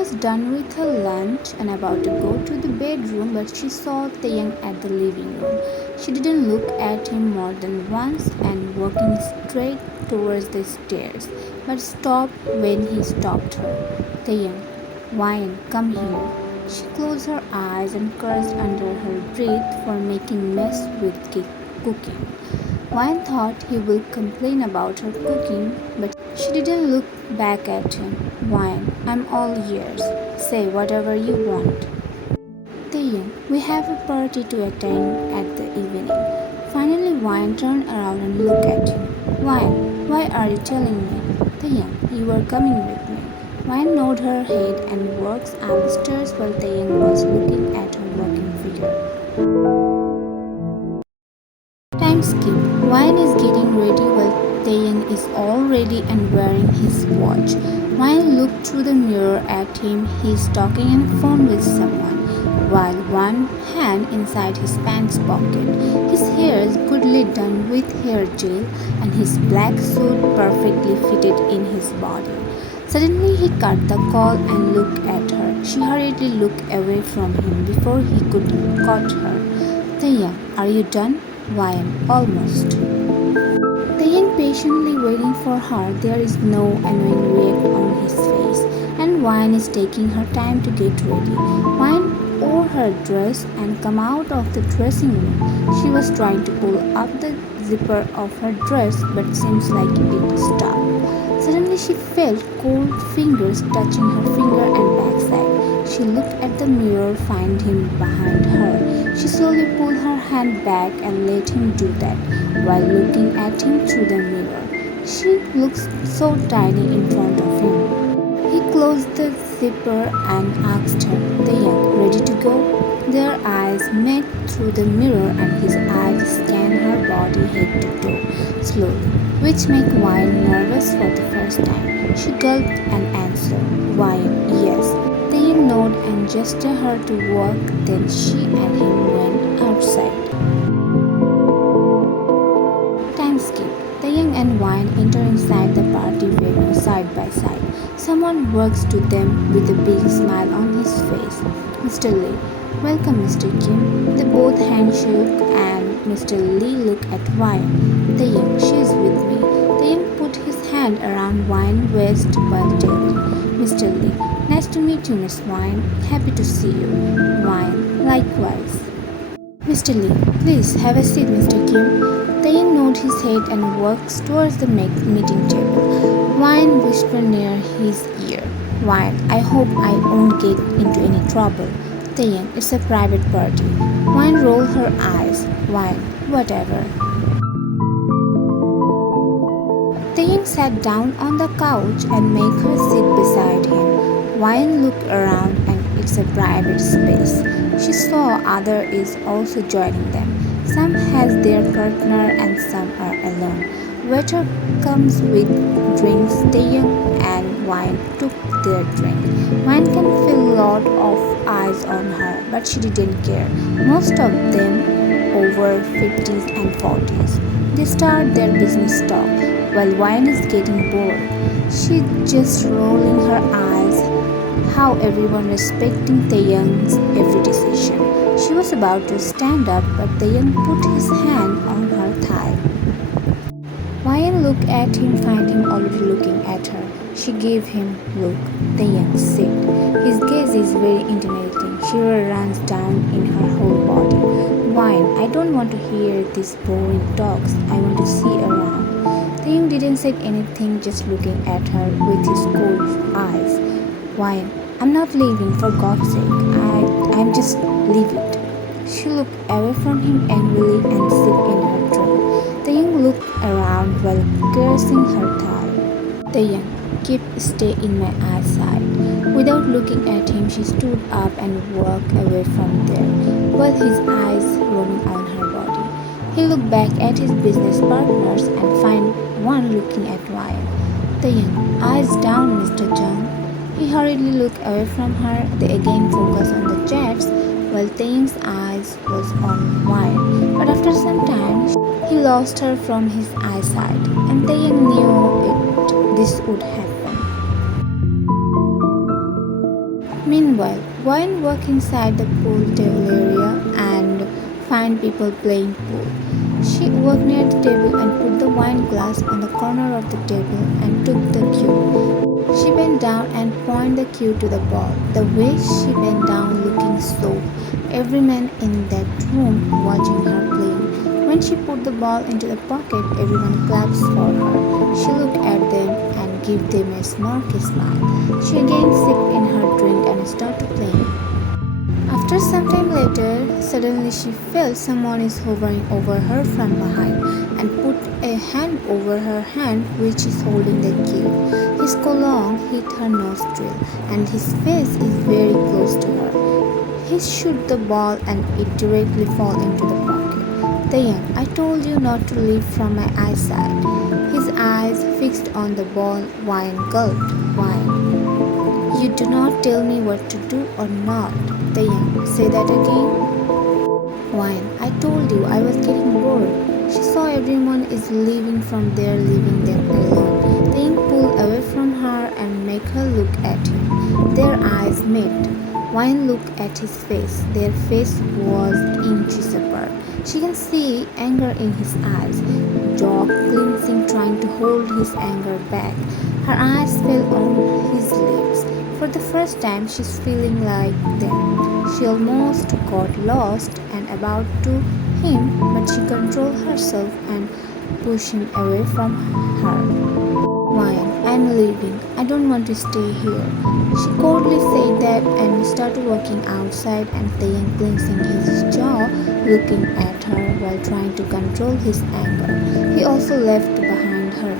was done with her lunch and about to go to the bedroom, but she saw Taeyang at the living room. She didn't look at him more than once and walking straight towards the stairs, but stopped when he stopped her. Taeyang, Wine, come here. She closed her eyes and cursed under her breath for making mess with cooking. Wine thought he would complain about her cooking, but she didn't look back at him. Wine, I'm all ears. Say whatever you want. Taeyang, we have a party to attend at the evening. Finally, Wine turned around and looked at him. Wine, why are you telling me? Taeyang, you are coming with me. Wine nodded her head and walked upstairs while Taeyang was looking at her walking figure. Time skip. Wine is getting ready while Taeyang is all ready and wearing his watch. Wine looked through the mirror at him. He's talking on the phone with someone, while one hand inside his pants pocket. His hair is goodly done with hair gel and his black suit perfectly fitted in his body. Suddenly he cut the call and looked at her. She hurriedly looked away from him before he could catch her. Taeyang, are you done? Wine, almost. Taeyang patiently waiting for her. There is no annoying reaction on his face, and Wine is taking her time to get ready. Wine wore her dress and come out of the dressing room. She was trying to pull up the zipper of her dress, but seems like it stopped. Suddenly she felt cold fingers touching her finger and backside. She looked at the mirror, find him behind her. She slowly pulled her hand back and let him do that, while looking at him through the mirror. She looks so tiny in front of him. He closed the zipper and asked her, Taeyang, ready to go? Their eyes met through the mirror and his eyes scanned her body head to toe, slowly, which made Wine nervous for the first time. She gulped and answered, Wine, yes. Taeyang nodded and gestured her to walk, then she and him went outside. Time skip. Taeyang and Wine enter inside the party venue side by side. Someone walks to them with a big smile on his face. Mr. Lee. Welcome, Mr. Kim. They both handshake and Mr. Lee look at Wine. Taeyang, she is with me. Taeyang put his hand around Wine's waist while telling, Mr. Lee, nice to meet you, Miss Wine. Happy to see you. Wine, likewise. Mr. Lee, please have a seat, Mr. Kim. Taeyang nods his head and walks towards the meeting table. Wine whispered near his ear. Wine, I hope I won't get into any trouble. Taeyang, it's a private party. Wine rolled her eyes. Wine, whatever. Taeyang sat down on the couch and made her sit beside him. Wine looked around and it's a private space. She saw other is also joining them. Some has their partner and some are alone. Waiter comes with drinks. Taeyang and Wine took their drink. Wine can feel a lot of eyes on her, but she didn't care. Most of them over 50s and 40s. They start their business talk while Wine is getting bored. She just rolling her eyes. How everyone respecting Taeyang's every decision. She was about to stand up, but Taeyang put his hand on her thigh. Wine looked at him, find him already looking at her. She gave him look. Taeyang sit. His gaze is very intimidating. Shiver runs down in her whole body. Wine, I don't want to hear these boring talks. I want to see around. Taeyang didn't say anything, just looking at her with his cold eyes. Wine, I'm not leaving for God's sake. I'm just leave it. She looked away from him angrily and sat in her throne. Taeyang looked around while caressing her thigh. Taeyang, stay in my eyesight. Without looking at him, she stood up and walked away from there, while his eyes roaming on her body. He looked back at his business partners and found one looking at Wine. Taeyang, eyes down, Mr. Jung. He hurriedly looked away from her. They again focused on the chats, while Taeyang's eyes was on Wine. But after some time, he lost her from his eyesight, and Taeyang knew this would happen. Meanwhile, Wayne walked inside the pool table area and find people playing pool. She walked near the table and put the wine glass on the corner of the table and took the cue. She bent down and pointed the cue to the ball. The way she bent down looking so, every man in that room watching her playing. When she put the ball into the pocket, everyone claps for her. She looked at them and gave them a smirky smile. She again sipped in her drink and started playing. After some time later, suddenly she felt someone is hovering over her from behind and put a hand over her hand which is holding the key. His cologne hit her nostril and his face is very close to her. He shoot the ball and it directly fall into the pocket. Dayan, I told you not to leave from my eyesight. His eyes fixed on the ball. Wine gulped. Wine. You do not tell me what to do or not. Dayan, say that again. Wine, I told you I was getting bored. She saw everyone is leaving from there, leaving them alone. Dayan pulled away from her and made her look at him. Their eyes met. Wine looked at his face. Their face was inches apart. She can see anger in his eyes, jaw clenching, trying to hold his anger back. Her eyes fell on his lips. For the first time, she's feeling like them. She almost got lost and about to him, but she controlled herself and pushed him away from her. Wine, I'm leaving. I don't want to stay here. She coldly said that and started walking outside and Taeyang clenching his jaw, looking at her while trying to control his anger. He also left behind her.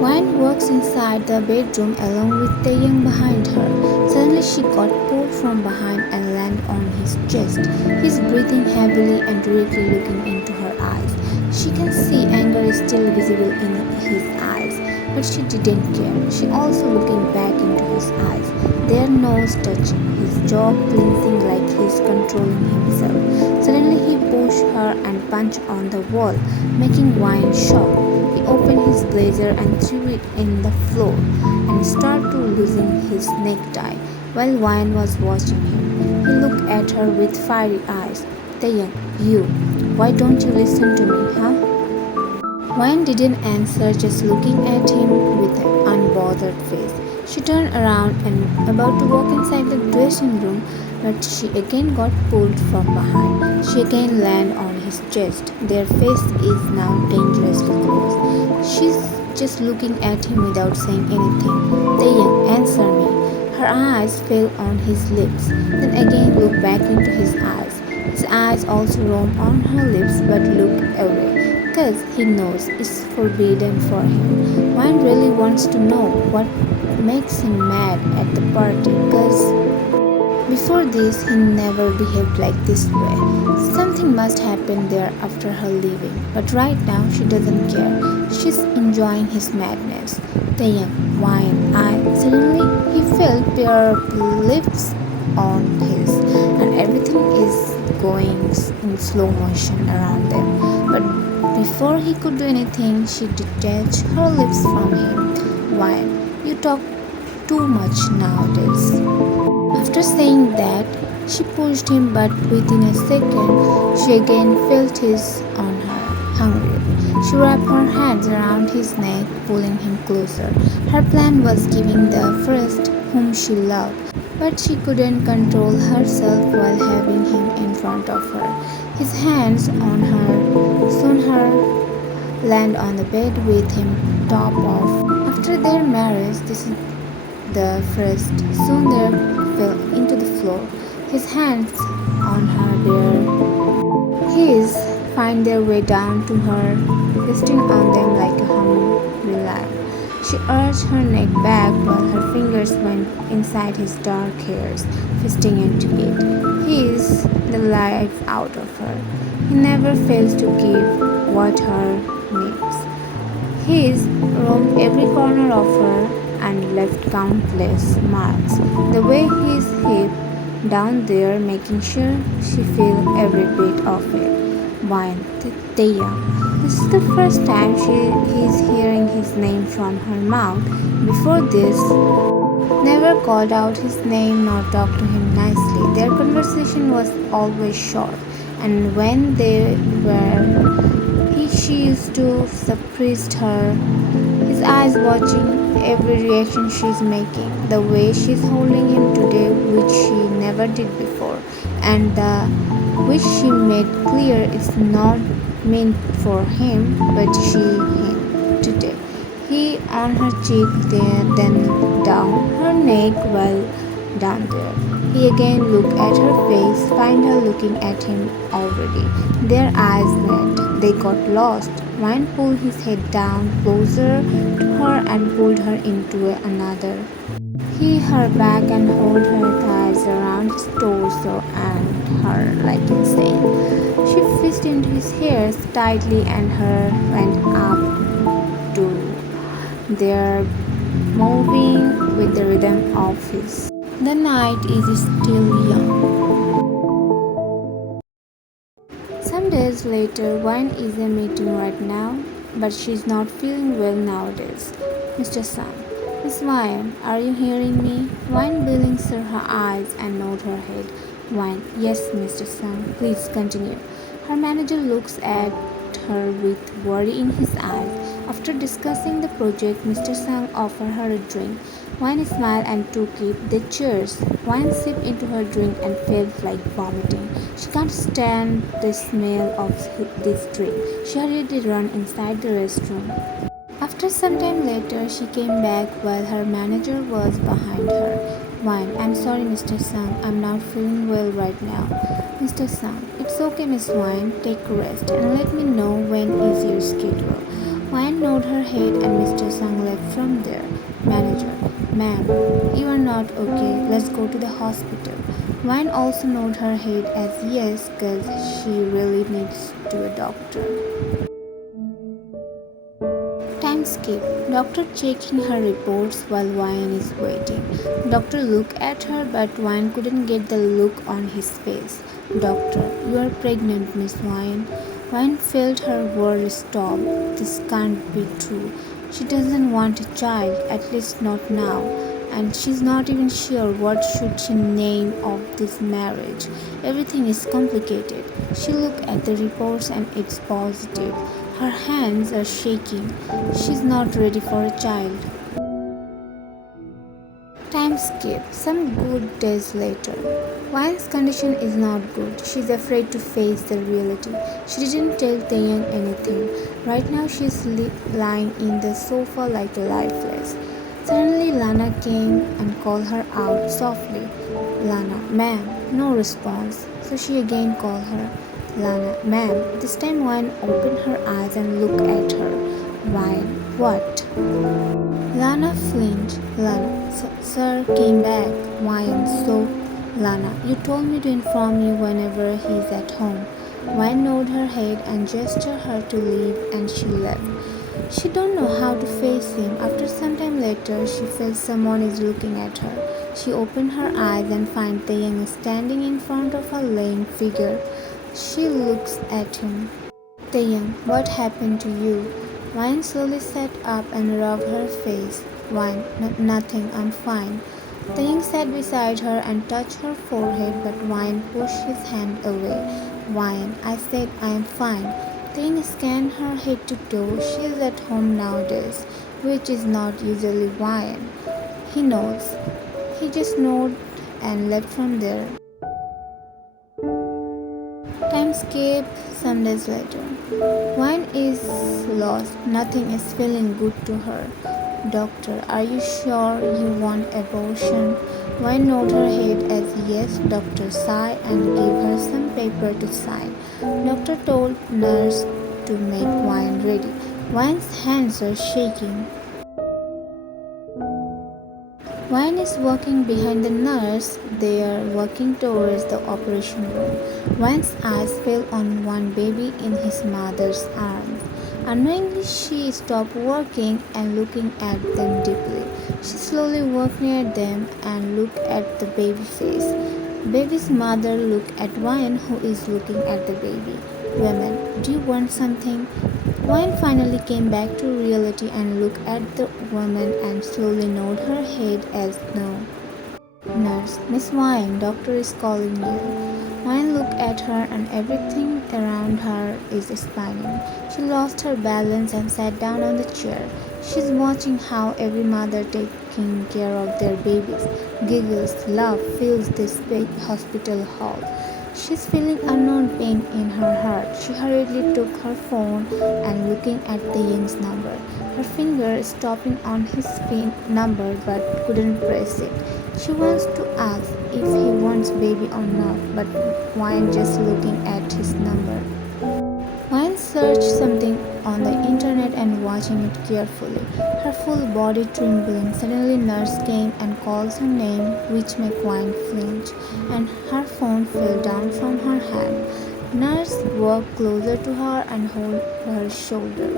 Wine walks inside the bedroom along with Taeyang behind her. Suddenly she got pulled from behind and landed on his chest. He's breathing heavily and directly looking into her eyes. She can see anger is still visible in his eyes, but she didn't care. She also looking back into his eyes. Their nose touching, his jaw clenching like he's controlling himself. Suddenly he pushed her and punched on the wall, making Wine shock. He opened his blazer and threw it in the floor and started losing his necktie while Wine was watching him. He looked at her with fiery eyes. Taeyang, you, why don't you listen to me, huh? Wine didn't answer, just looking at him with an unbothered face. She turned around and about to walk inside the dressing room, but she again got pulled from behind. She again landed on his chest. Their face is now dangerously close. She's just looking at him without saying anything. Taeyang, answer me. Her eyes fell on his lips, then again looked back into his eyes. His eyes also roamed on her lips but looked away, cause he knows it's forbidden for him. Wine really wants to know what makes him mad at the party, cause before this he never behaved like this way. Something must happen there after her leaving, but right now she doesn't care. She's enjoying his madness. Taeyang, Wine, suddenly he felt pair of lips on his, and everything is going in slow motion around them. But before he could do anything, she detached her lips from him. Why? You talk too much nowadays. After saying that, she pushed him, but within a second, she again felt his on her, hungry. She wrapped her hands around his neck, pulling him closer. Her plan was giving the first whom she loved, but she couldn't control herself while having him in front of her. His hands on her, soon her land on the bed with him top off. After their marriage, this is the first. Soon they fell into the floor. His hands on her bare. His find their way down to her, resting on them like a hungry lion. She arched her neck back while her fingers went inside his dark hairs, fisting into it. He is the life out of her. He never fails to give what her needs. He is roamed every corner of her and left countless marks. The way he is hip down there, making sure she feels every bit of it. Wine, Taeyang. This is the first time he is hearing his name from her mouth. Before this, Never called out his name nor talked to him nicely. Their conversation was always short, and when they were, she used to suppress her, his eyes watching every reaction she's making, the way she's holding him today, which she never did before, and the which she made clear it's not meant for him, but she him today. He on her cheek, then down her neck, while down there. He again looked at her face, find her looking at him already. Their eyes met. They got lost. Wine pulled his head down closer to her and pulled her into another. He her back and held her thighs around his torso and her like insane. She fisted into his hair tightly and her went up to their moving with the rhythm of his. The night is still young. Some days later, Wine is a meeting right now, but she's not feeling well nowadays. Mr. Sam. Miss Wine, are you hearing me? Wine blinks her eyes and nods her head. Wine, yes, Mr. Sam, please continue. Her manager looks at her with worry in his eyes. After discussing the project, Mr. Sang offered her a drink. Wine smiled and took it. They cheers. Wine sipped into her drink and felt like vomiting. She can't stand the smell of this drink. She hurriedly ran inside the restroom. After some time later, she came back while her manager was behind her. Wine, I'm sorry, Mr. Sang. I'm not feeling well right now. Mr. Sang, it's okay, Miss Wine. Take a rest and let me know when is your schedule. Wine nodded her head and Mr. Sang left from there. Manager, ma'am, you are not okay. Let's go to the hospital. Wine also nodded her head as yes, cause she really needs to a doctor. Time skip. Doctor checking her reports while Wine is waiting. Doctor looked at her but Wine couldn't get the look on his face. Doctor, you are pregnant, Miss Wine. Wine felt her words stop. This can't be true. She doesn't want a child, at least not now. And she's not even sure what should she name of this marriage. Everything is complicated. She looked at the reports and it's positive. Her hands are shaking. She's not ready for a child. Time skip. Some good days later. Wine's condition is not good. She's afraid to face the reality. She didn't tell Taeyang anything. Right now she's lying in the sofa like lifeless. Suddenly Lana came and called her out softly. Lana, ma'am. No response. So she again called her. Lana, ma'am. This time Wine opened her eyes and looked at her. Wine, what? Lana flinched. Lana, sir came back. Wine, so. Lana, you told me to inform you whenever he's at home. Wine nodded her head and gestured her to leave and she left. She don't know how to face him. After some time later, she felt someone is looking at her. She opened her eyes and found Taeyang standing in front of her lame figure. She looks at him. Taeyang, what happened to you? Wine slowly sat up and rubbed her face. Wine, nothing, I'm fine. Taeyang sat beside her and touched her forehead, but Wine pushed his hand away. Wine, I said I am fine. Taeyang scanned her head to toe. She is at home nowadays, which is not usually Wine. He knows. He just nodded and left from there. Time skip. Some days later. Wine is lost. Nothing is feeling good to her. Doctor, are you sure you want abortion? Wine nodded her head as yes. Doctor sighed and gave her some paper to sign. Doctor told nurse to make Wine ready. Wine's hands are shaking. Wine is walking behind the nurse. They are walking towards the operation room. Wine's eyes fell on one baby in his mother's arms. Unknowingly, she stopped working and looking at them deeply. She slowly walked near them and looked at the baby face. Baby's mother looked at Wine, who is looking at the baby. Women, do you want something? Wine finally came back to reality and looked at the woman and slowly nodded her head as no. Nurse, Miss Wine, doctor is calling you. Wine looked at her and everything around her is spinning. She lost her balance and sat down on the chair. She's watching how every mother taking care of their babies giggles, love fills this big hospital hall. She's feeling unknown pain in her heart. She hurriedly took her phone and looking at the young's number. Her finger stopping on his number but couldn't press it. She wants to ask if he wants baby or not, but Wine just looking at his number. Wine searched something on the internet and watching it carefully, her full body trembling. Suddenly nurse came and called her name, which made Wine flinch, and her phone fell down from her hand. Nurse walked closer to her and held her shoulder.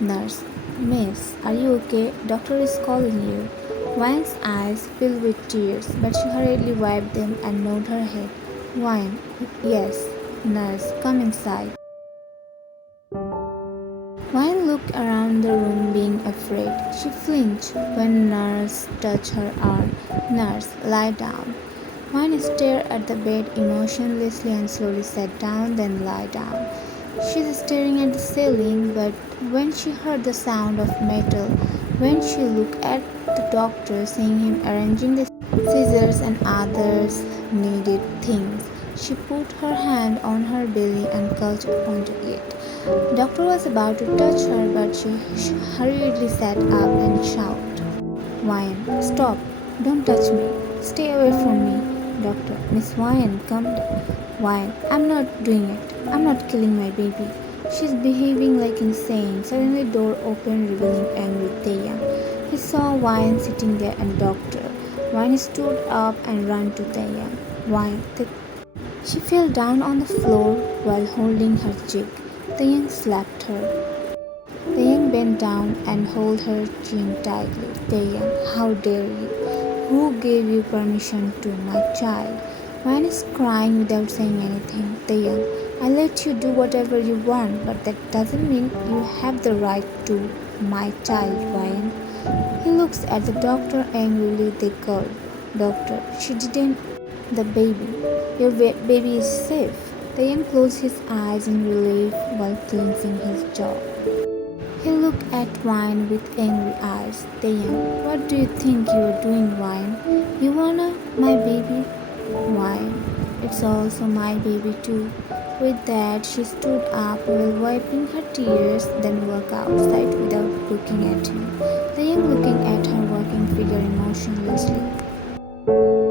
Nurse, Miss, are you okay? Doctor is calling you. Wine's eyes filled with tears, but she hurriedly wiped them and nodded her head. Wine, yes. Nurse, come inside. Wine looked around the room being afraid. She flinched when Nurse touched her arm. Nurse, lie down. Wine stared at the bed emotionlessly and slowly sat down, then lie down. She's staring at the ceiling, but when she heard the sound of metal, when she looked at the doctor, seeing him arranging the scissors and others needed things, she put her hand on her belly and clutched onto it. The doctor was about to touch her, but she hurriedly sat up and shouted, Wine, stop! Don't touch me! Stay away from me! Doctor, Miss Wine, come down. Wine, I'm not doing it. I'm not killing my baby. She's behaving like insane. Suddenly door opened, revealing angry Taeyang. He saw Wine sitting there and doctor. Wine stood up and ran to Taeyang. Wine, she fell down on the floor while holding her cheek. Taeyang slapped her. Taeyang bent down and held her chin tightly. Taeyang, how dare you? Who gave you permission to my child? Wine is crying without saying anything. Taeyang, I let you do whatever you want, but that doesn't mean you have the right to my child, Wine. He looks at the doctor angrily. They call. Doctor, she didn't. The baby. Your baby is safe. Taeyang closed his eyes in relief while clenching his jaw. He looked at Wine with angry eyes. Taeyang, what do you think you are doing, Wine? You wanna my baby? Wine, it's also my baby too. With that, she stood up while wiping her tears, then walked outside without looking at him. Taeyang looking at her walking figure emotionlessly.